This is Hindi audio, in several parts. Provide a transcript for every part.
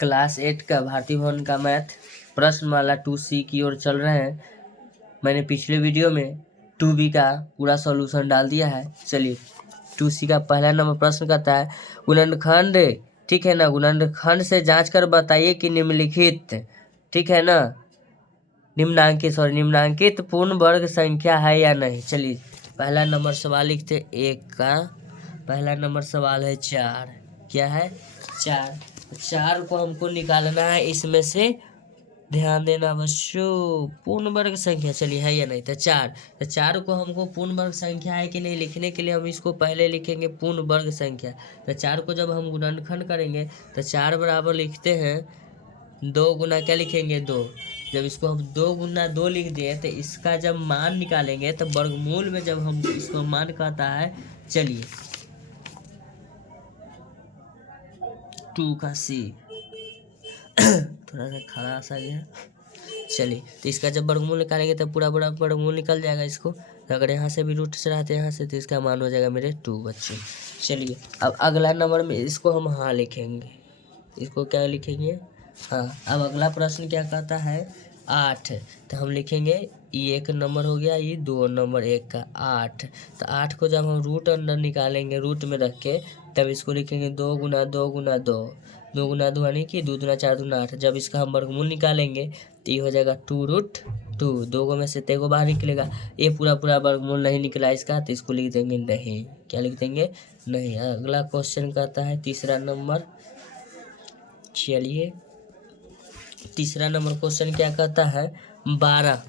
क्लास 8 का भारतीय भवन का मैथ प्रश्नमाला 2C की ओर चल रहे हैं। मैंने पिछले वीडियो में 2B का पूरा सॉल्यूशन डाल दिया है। चलिए 2C का पहला नंबर प्रश्न कहता है गुणनखंड, ठीक है ना, गुणनखंड से जांच कर बताइए कि निम्नलिखित, ठीक है ना, निम्नांकित पूर्ण वर्ग संख्या है या नहीं। चलिए पहला नंबर सवाल लिखते, एक का पहला नंबर सवाल है 4। क्या है? 4। 4 को हमको निकालना है इसमें से, ध्यान देना बच्चों, पूर्ण वर्ग संख्या। चलिए है या नहीं, तो 4। तो 4 को हमको पूर्ण वर्ग संख्या है कि नहीं लिखने के लिए हम इसको पहले लिखेंगे पूर्ण वर्ग संख्या। तो 4 को जब हम गुणनखंड करेंगे तो 4 बराबर लिखते हैं 2 गुना क्या लिखेंगे 2। जब इसको हम 2 गुना 2 लिख दिए तो इसका जब मान निकालेंगे तो वर्गमूल में जब हम इसको मान कहता है, चलिए 2 का C थोड़ा सा खड़ा सा गया। चलिए तो इसका जब वर्गमूल निकालेंगे तो पूरा वर्गमूल निकल जाएगा। इसको तो अगर यहाँ से भी रूट से रहते हैं यहाँ से, तो इसका मान हो जाएगा मेरे 2 बच्चे। चलिए अब अगला नंबर में इसको हम हाँ लिखेंगे, इसको क्या लिखेंगे हाँ। अब अगला प्रश्न क्या कहता है 8, तो हम लिखेंगे ये 1 नंबर हो गया, ये 2 नंबर 1 का 8। तो 8 को जब हम रूट अंदर निकालेंगे रूट में रख के, तब इसको लिखेंगे 2 गुना 2 गुना 2, 2 गुना 2 यानी कि 2 दूना 4 दूना 8। जब इसका हम वर्गमूल निकालेंगे तो ये हो जाएगा 2√2। 2 में से 3 बाहर निकलेगा, ये पूरा वर्गमूल नहीं निकला इसका, तो इसको लिख देंगे नहीं। क्या लिख देंगे? नहीं। अगला क्वेश्चन कहता है तीसरा नंबर। चलिए तीसरा नंबर क्वेश्चन क्या कहता है 12।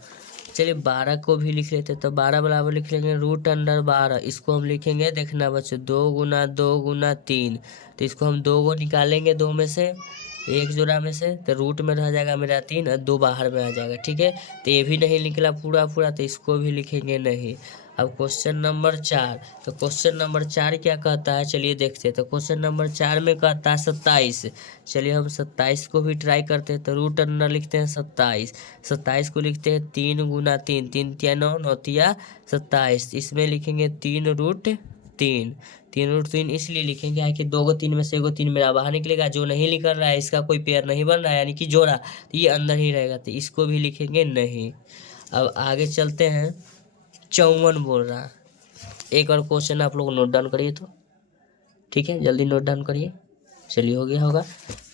चलिए 12 को भी लिख लेते, तो 12 बराबर लिख लेंगे रूट अंडर 12। इसको हम लिखेंगे, देखना बच्चों, 2 गुना 2 गुना 3। तो इसको हम 2 को निकालेंगे, 2 में से 1 जोड़ा में से, तो रूट में रह जाएगा मेरा 3 और 2 बाहर में आ जाएगा। ठीक है, तो ये भी नहीं निकला पूरा, तो इसको भी लिखेंगे नहीं। अब क्वेश्चन नंबर 4, तो क्वेश्चन नंबर 4 क्या कहता है चलिए देखते हैं। तो क्वेश्चन नंबर 4 में कहता है 27। चलिए हम 27 को भी ट्राई करते हैं, तो रूट अंडर लिखते हैं 27। 27 को लिखते हैं 3 गुना 3, 3 तिया 9, 9 तिया 27। इसमें लिखेंगे 3√3। 3√3 इसलिए लिखेंगे है कि 2 को 3 में से 1 3 मेरा बाहर निकलेगा, जो नहीं निकल रहा है इसका कोई पेयर नहीं बन रहा है यानी कि जोड़ा, तो ये अंदर ही रहेगा, तो इसको भी लिखेंगे नहीं। अब आगे चलते हैं, 54 बोल रहा है। एक और क्वेश्चन आप लोग नोट डाउन करिए तो, ठीक है, जल्दी नोट डाउन करिए। चलिए हो गया होगा।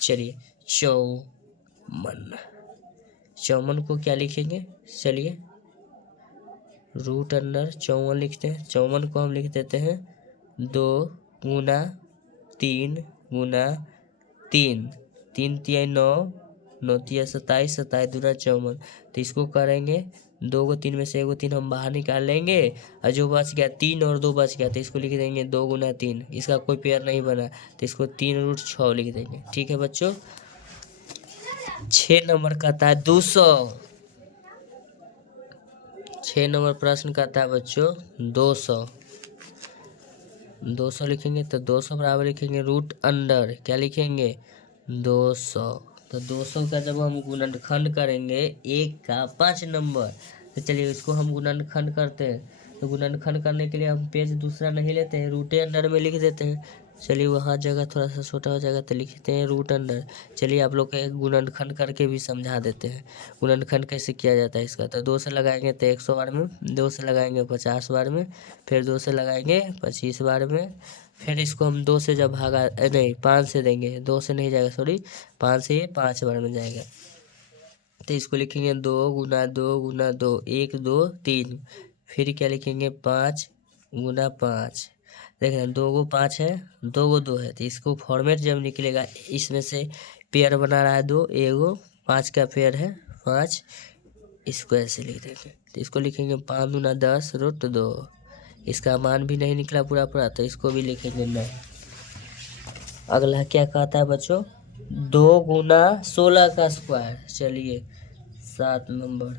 चलिए 54 को क्या लिखेंगे, चलिए रूट अंडर 54 लिखते हैं। 54 को हम लिख देते हैं 2 गुना 3 गुना 3, 3 तिया 9, 9 तिया 27, 27 दूना 54। तो इसको करेंगे 2 को 3 में से 1 3 हम बाहर निकाल लेंगे, और जो बच गया 3 और 2 बच गया, तो इसको लिख देंगे 2 गुना 3। इसका कोई पेयर नहीं बना, तो इसको 3√6 लिख देंगे। ठीक है बच्चों। 6 नंबर कहता है 200। 6 नंबर प्रश्न कहता है बच्चों 200। 200 लिखेंगे, तो 200 बराबर लिखेंगे रूट अंडर, क्या लिखेंगे 200। तो 200 का जब हम गुणनखंड करेंगे 1 का 5 नंबर, तो चलिए इसको हम गुणनखंड करते हैं। तो गुणनखंड करने के लिए हम पेज दूसरा नहीं लेते हैं, रूटे अंडर में लिख देते हैं। चलिए वहाँ जगह थोड़ा सा छोटा हो जाएगा, तो लिखते हैं रूट अंडर। चलिए आप लोग के गुणनखंड करके भी समझा देते हैं गुणनखंड कैसे किया जाता है इसका। तो 2 से लगाएंगे तो 100 बार में, 2 से लगाएंगे 50 बार में, फिर 2 से लगाएंगे 25 बार में, फिर इसको हम 2 से जब भागा नहीं 5 से देंगे, 2 से नहीं जाएगा सॉरी, 5 से ये 5 बार में जाएगा। तो इसको लिखेंगे 2 गुना 2 गुना 2, 1 2 3। फिर क्या लिखेंगे 5 गुना 5। देखना 2 को 5 है, 2 को 2 है, तो इसको फॉर्मेट जब निकलेगा इसमें से पेयर बना रहा है 2, 1 5 का पेयर है 5, इसको ऐसे लिख देंगे। तो इसको लिखेंगे 5 गुना 10√2। इसका मान भी नहीं निकला पूरा, तो इसको भी लिखेंगे नहीं। अगला क्या कहता है बच्चों 2 गुना 16 का स्क्वायर। चलिए 7 नंबर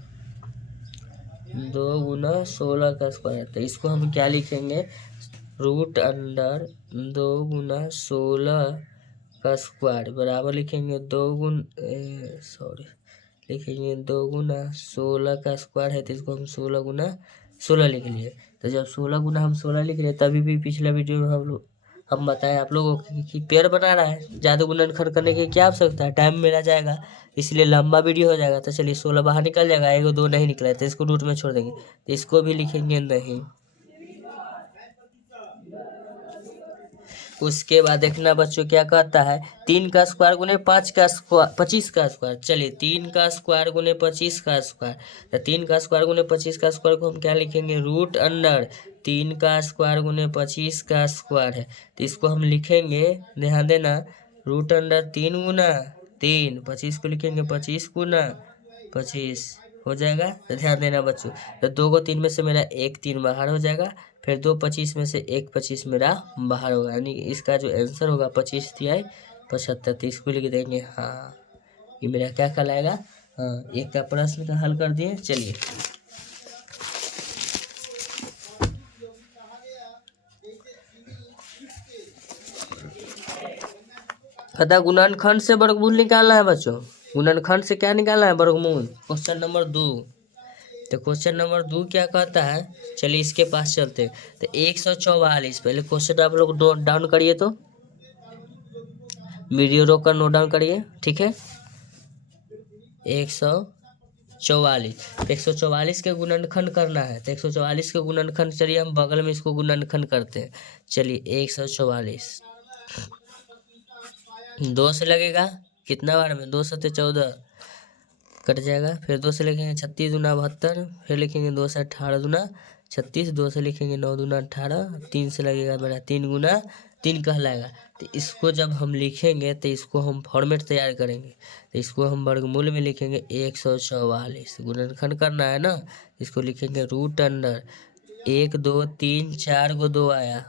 2 गुना 16 का स्क्वायर, तो इसको हम क्या लिखेंगे रूट अंडर 2 गुना 16 का स्क्वायर बराबर लिखेंगे 2 गुना 16 का स्क्वायर है, तो इसको हम 16 गुना 16 लिख लिए। तो जब 16 गुना हम 16 लिख लिए, तभी भी पिछला वीडियो में हम बताएं आप लोगों को कि पेयर बना रहा है, ज़्यादा गुणनखंड करने की क्या आवश्यकता है, टाइम मेरा जाएगा, इसलिए लंबा वीडियो हो जाएगा। तो चलिए 16 बाहर निकल जाएगा, 1 2 नहीं निकला है तो इसको रूट में छोड़ देंगे, तो इसको भी लिखेंगे नहीं। उसके बाद देखना बच्चों क्या कहता है, 3 का स्क्वायर गुने 5 का स्क्वायर 25 का स्क्वायर। चलिए 3 का स्क्वायर गुने 25 का स्क्वायर, तो 3 का स्क्वायर गुने 25 का स्क्वायर को हम क्या लिखेंगे, रूट अंडर 3 का स्क्वायर गुने 25 का स्क्वायर है, तो इसको हम लिखेंगे, ध्यान देना, रूट अंडर 3 गुना 3, 25 को लिखेंगे 25 गुना 25 हो जाएगा। तो ध्यान देना बच्चों, तो 2 को 3 में से मेरा 1 3 बाहर हो जाएगा, फिर 2 25 में से 1 25 मेरा बाहर होगा, यानी इसका जो आंसर होगा 25 दिया है 75, तो इसको लिख देंगे हाँ। ये मेरा क्या कहलाएगा, हाँ, एक का प्रश्न का हल कर दिए। चलिए पता, गुणनखंड से वर्गमूल निकालना है बच्चों, गुणनखंड से क्या निकालना है, वर्गमूल। क्वेश्चन नंबर 2, तो क्वेश्चन नंबर 2 क्या कहता है, चलिए इसके पास चलते हैं। तो 144, पहले क्वेश्चन आप लोग नोट डाउन करिए, तो वीडियो रोक कर नोट डाउन करिए, ठीक है। 144, 144 के गुणनखंड करना है, तो 144 के गुणनखंड, चलिए हम बगल में इसको गुणनखंड करते हैं। चलिए 144 2 से लगेगा, कितना बार में, 2 7 14 कट जाएगा, फिर 2 से लिखेंगे 36 दूना 72, फिर लिखेंगे 2 से 18 दूना 36, 2 से लिखेंगे 9 दूना 18, 3 से लगेगा मेरा 3 गुना 3 कहलाएगा। तो इसको जब हम लिखेंगे तो इसको हम फॉर्मेट तैयार करेंगे, तो इसको हम वर्गमूल में लिखेंगे 144, गुणनखंड करना है ना, इसको लिखेंगे रूट अंडर 1 2 3 4 को 2 आया,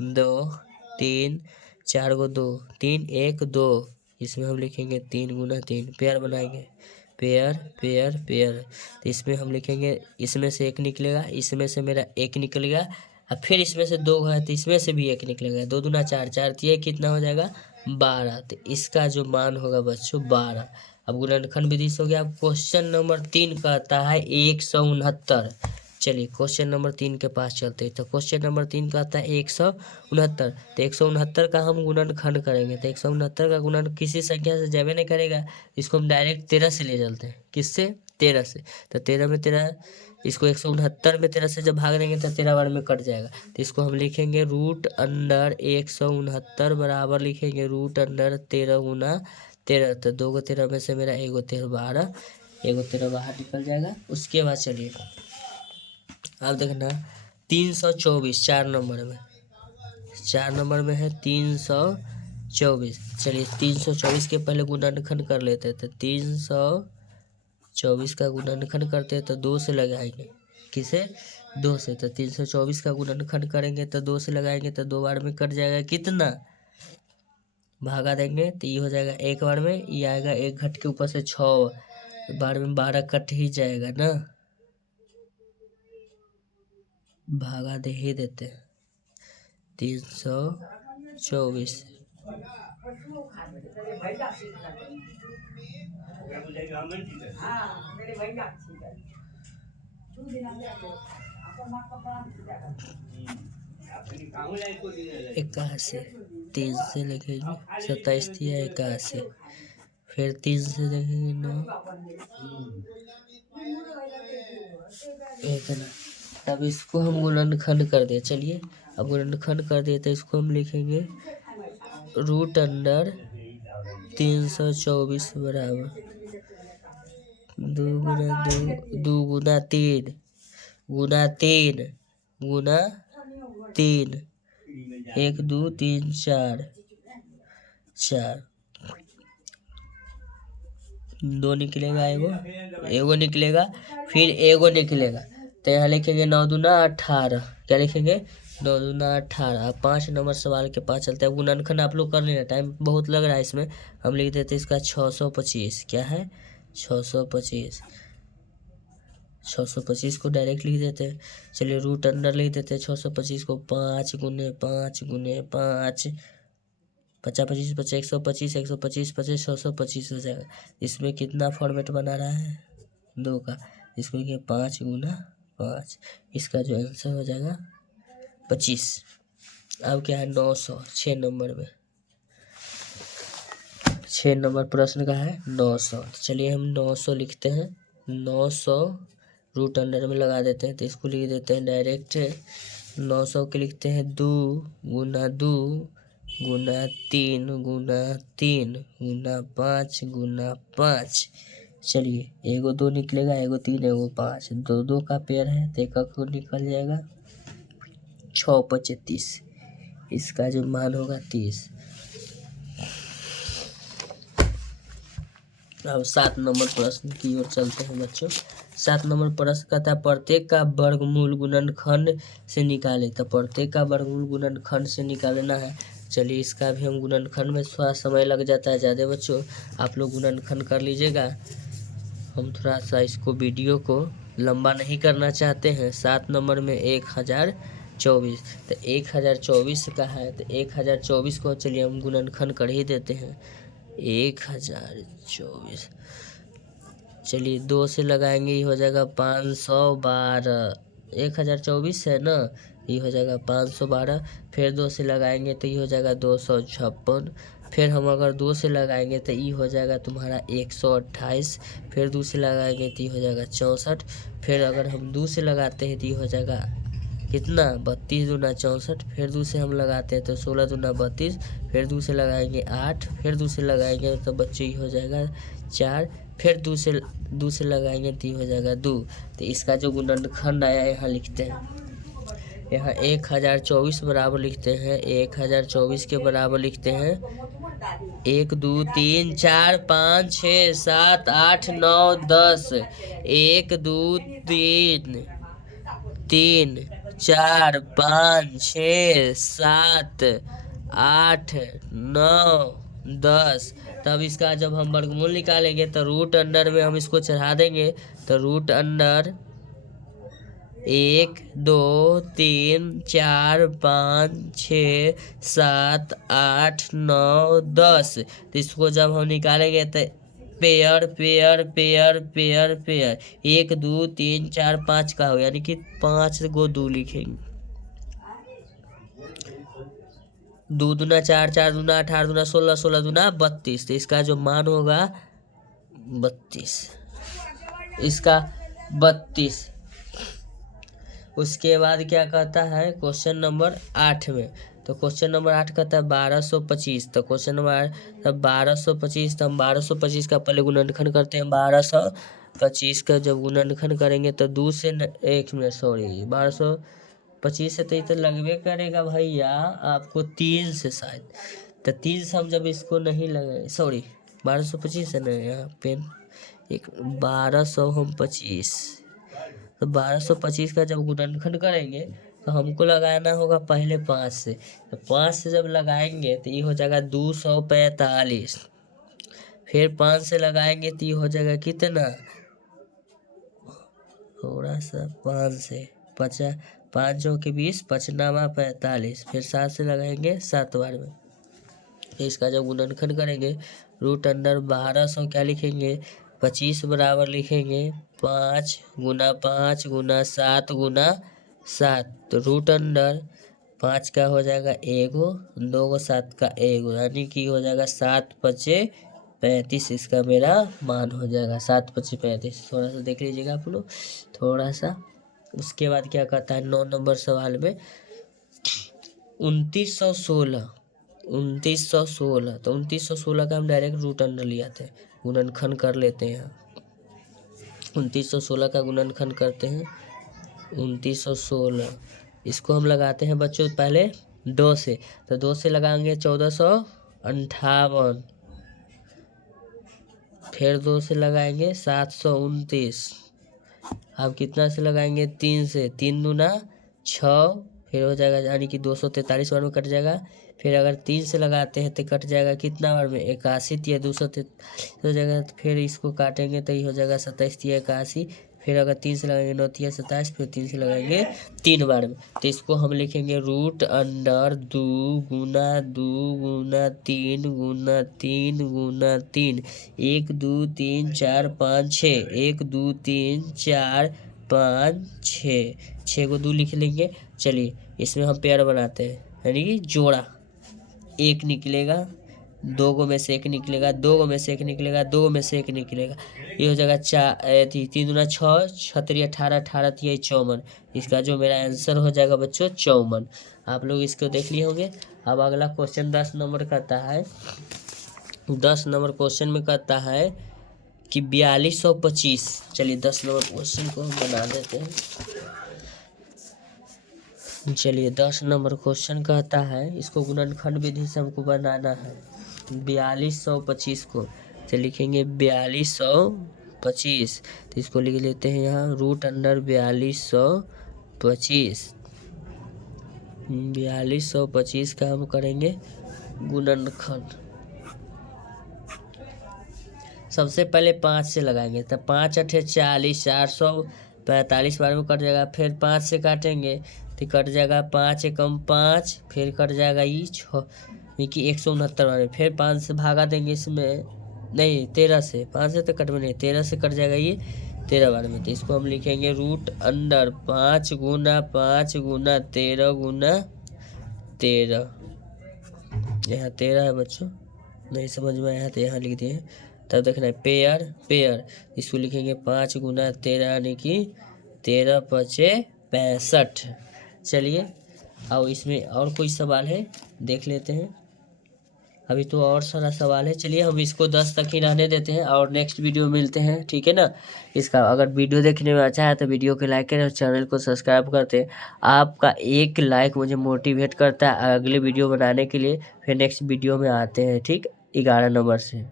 2 3 4 को 2 3 1 2, इसमें हम लिखेंगे 3 गुना 3, पेयर बनाएंगे, पेयर पेयर पेयर, तो इसमें हम लिखेंगे, इसमें से 1 निकलेगा, इसमें से मेरा 1 निकलेगा, और फिर इसमें से 2 है तो इसमें से भी 1 निकलेगा, 2 दूना 4 4 ये कितना हो जाएगा 12, तो इसका जो मान होगा बच्चों 12। अब गुणनखंड विधि से हो गया। अब क्वेश्चन नंबर 3 कहता है 169, चलिए क्वेश्चन नंबर 3 के पास चलते हैं। तो क्वेश्चन नंबर 3 कहता है 169, तो 169 का हम गुणनखंड करेंगे, तो 169 का गुणन किसी संख्या से जावे नहीं करेगा, इसको हम डायरेक्ट 13 से ले चलते हैं, किससे, 13 से, तो 13 में 13, इसको 169 में 13 से जब भाग देंगे तो 13 बार में कट जाएगा, तो इसको हम लिखेंगे रूट अंडर 169 बराबर लिखेंगे रूट अंडर 13 गुना 13, तो 2 को 13 में से मेरा 1 को 13 12, 1 को 13 बाहर निकल जाएगा। उसके बाद चलिए अब देखना 324, 4 नंबर में, 4 नंबर में है 324। चलिए 324 के पहले गुणनखंड कर लेते हैं, तो 324 का गुणनखंड करते हैं तो 2 से लगाएंगे, किसे, 2 से, तो 324 का गुणनखंड करेंगे तो 2 से लगाएंगे तो 2 बार में कट जाएगा, कितना, भागा देंगे तो ये हो जाएगा 1 बार में, ये आएगा 1 घट के ऊपर से 6 बार में 12 कट ही जाएगा ना, भागा दे ही देते हैं 324। इक्यासी, 3 से लिखेंगे 27 दिया 81, फिर 3 से लिखेंगे 9 एक ना, तब इसको हम गुणनखंड कर दे। चलिए अब गुणनखंड कर दिए तो इसको हम लिखेंगे रूट अंडर 324 बराबर 2 गुना 2 2 गुना 3 गुना 3 गुना 3, 1 2 3 4 4, 2 निकलेगा, एगो निकलेगा, फिर एगो निकलेगा, तो यहाँ लिखेंगे 9 दूना 18, क्या लिखेंगे 9 दूना 18। 5 नंबर सवाल के पास चलते हैं। अब गुणनखंड आप लोग कर लेना, टाइम बहुत लग रहा है इसमें, हम लिख देते हैं इसका 625, क्या है 625, 625 को डायरेक्ट लिख देते हैं। चलिए रूट अंडर लिख देते हैं 625 को, 5 गुने 5 गुने 5, 50 25 50 125 125 25 625 हो जाएगा। इसमें कितना फॉर्मेट बना रहा है 2 का, इसको लिखिए 5 गुना 5, इसका जो आंसर हो जाएगा 25। अब क्या है 900, 6 नंबर में, 6 नंबर प्रश्न का है 900। तो चलिए हम 900 लिखते हैं। 900 रूट अंडर में लगा देते हैं, तो इसको लिख देते हैं डायरेक्ट। 900 के लिखते हैं 2 गुना 2 गुना 3 गुना 3 गुना 5 गुना 5। चलिए एगो 2 निकलेगा, एगो 3, एगो 5, 2 का पेयर है तो एक को निकल जाएगा। 6×5 = 30, इसका जो मान होगा 30। अब 7 नंबर प्रश्न की ओर चलते हैं बच्चों। 7 नंबर प्रश्न कहता है प्रत्येक का वर्गमूल गुणनखंड से निकाले। तो प्रत्येक का वर्गमूल गुणनखंड से निकालना है। चलिए इसका भी हम गुणनखंड में थोड़ा समय लग जाता है ज़्यादा बच्चों, आप लोग गुणनखंड कर लीजिएगा। हम थोड़ा सा इसको वीडियो को लंबा नहीं करना चाहते हैं। 7 नंबर में 1024, तो 1024 का है, तो 1024 को चलिए हम गुणनखंड कर ही देते हैं। 1024, चलिए 2 से लगाएंगे, ये हो जाएगा 512। 1024 है ना, ये हो जाएगा 512। फिर 2 से लगाएंगे तो ये हो जाएगा 256। फिर हम अगर 2 से लगाएंगे तो ये हो जाएगा तुम्हारा 128। फिर 2 से लगाएंगे तो ये हो जाएगा 64। फिर अगर हम 2 से लगाते हैं तो ये हो जाएगा कितना 32 दूना 64। फिर 2 से हम लगाते हैं तो 16 दूना 32। फिर 2 से लगाएंगे 8। फिर 2 से लगाएंगे तो बच्चे ये हो जाएगा 4। फिर 2 से लगाएंगे तो ये हो जाएगा 2। तो इसका जो गुणनखंड आया यहाँ लिखते हैं। यहाँ 1024 बराबर लिखते हैं, 1024 के बराबर लिखते हैं 1 2 3 4 5 6 7 8 9 10। 1 2 3 3 4 5 6 7 8 9 10। तब इसका जब हम वर्गमूल निकालेंगे तो रूट अंडर में हम इसको चढ़ा देंगे। तो रूट अंडर 1 2 3 4 5 6 7 8 9 10। तो इसको जब हम निकालेंगे तो pair pair pair pair pair 1 2 3 4 5 का हो, यानी कि 5 को 2 लिखेंगे। 2 दूना 4, 4 दूना 8, 8 दूना 16, 16 दूना 32। तो इसका जो मान होगा 32, इसका 32। उसके बाद क्या कहता है क्वेश्चन नंबर 8 में। तो क्वेश्चन नंबर 8 कहता है 1225। तो क्वेश्चन नंबर 8 तब 1225, तो हम 1225 का पहले गुणनखंड करते हैं। 1225 का जब गुणनखंड करेंगे तो 2 से 1 मिनट, सॉरी 1225 से तो ये तो लगभग करेगा भैया आपको 3 से शायद। तो 3 से हम जब इसको नहीं लगे, सॉरी 1225 है ना, यहाँ पेन एक 1225। तो 1225 का जब गुणनखंड करेंगे तो हमको लगाना होगा पहले 5 से। तो 5 से जब लगाएंगे तो ये हो जाएगा 245। फिर 5 से लगाएंगे तो ये हो जाएगा कितना, थोड़ा सा 5 से 50, 5 जो कि 20, 55 45। फिर 7 से लगाएंगे 7 बार में। तो इसका जब गुणनखंड करेंगे रूट अंडर 1200 क्या लिखेंगे, 25 बराबर लिखेंगे 5 गुना 5 गुना 7 गुना 7। तो रूट अंडर 5 का हो जाएगा 1, 2 7 का 1, यानी कि हो जाएगा 7 5 35। इसका मेरा मान हो जाएगा 7 5 35। थोड़ा सा देख लीजिएगा आप लोग, थोड़ा सा। उसके बाद क्या कहता है 9 नंबर सवाल में 2916। 2916, तो 2916 का हम डायरेक्ट रूट अंडर ले आते हैं, गुणनखंड कर लेते हैं। 2916 का गुणनखंड करते हैं। 2916 इसको हम लगाते हैं बच्चों पहले 2 से। तो 2 से लगाएंगे 1458। फिर 2 से लगाएंगे 729। अब कितना से लगाएंगे 3 से, 3 दूना 6। फिर हो जाएगा यानी कि 243 बार में कट जाएगा। फिर अगर 3 से लगाते हैं तो कट जाएगा कितना बार में 81 या 243 हो जाएगा। तो फिर इसको काटेंगे तो ये हो जाएगा 27 या 81। फिर अगर 3 से लगाएंगे 9 या 27। फिर 3 से लगाएंगे 3 बार में। तो इसको हम लिखेंगे रूट अंडर 2 गुना 2 गुना 3 गुना 3 गुना 3। 1 2 3 4 5 6, 1 2 3 4 5 6, 6 को 2 लिख लेंगे। चलिए इसमें हम पेयर बनाते हैं। यानी कि जोड़ा, एक निकलेगा, दो गो में से एक निकलेगा, दो गो में से एक निकलेगा, दो गो में से एक निकलेगा, ये हो जाएगा तीन दूना 6, 6 18, 18 तिया 54। इसका जो मेरा आंसर हो जाएगा बच्चों 54। आप लोग इसको देख लिए होंगे। अब अगला क्वेश्चन 10 नंबर कहता है, 10 नंबर क्वेश्चन में कहता है कि 4225। चलिए 10 नंबर क्वेश्चन को हम बना देते हैं। चलिए 10 नंबर क्वेश्चन कहता है, इसको गुणनखंड विधि से हमको बनाना है 4225 को। तो लिखेंगे 4225, तो इसको लिख लेते हैं यहाँ √अंडर 4225। 4225 का हम करेंगे गुणनखंड। सबसे पहले 5 से लगाएंगे, तो 5 8 40, 445 बार में कट जाएगा। फिर 5 से काटेंगे तो कट जाएगा 5 एकम 5, फिर कट जाएगा ये 6 कि 169 बार में। फिर 5 से भागा देंगे इसमें, नहीं 13 से, 5 से तो कट में नहीं, 13 से कट जाएगा ये 13 बार में। तो इसको हम लिखेंगे √अंडर 5 गुना 5 गुना 13 गुना 13। यहाँ 13 है बच्चों, नहीं समझ में आया तो यहाँ लिख दिए। तब देखना है पेयर, इसको लिखेंगे 5 गुना 13 यानी कि 13 पचे 65। चलिए और इसमें और कोई सवाल है देख लेते हैं। अभी तो और सारा सवाल है। चलिए हम इसको 10 तक ही रहने देते हैं और नेक्स्ट वीडियो में मिलते हैं, ठीक है ना। इसका अगर वीडियो देखने में अच्छा है तो वीडियो को लाइक करें और चैनल को सब्सक्राइब करते हैं। आपका एक लाइक मुझे मोटिवेट करता है अगले वीडियो बनाने के लिए। फिर नेक्स्ट वीडियो में आते हैं, ठीक, 11 नंबर से।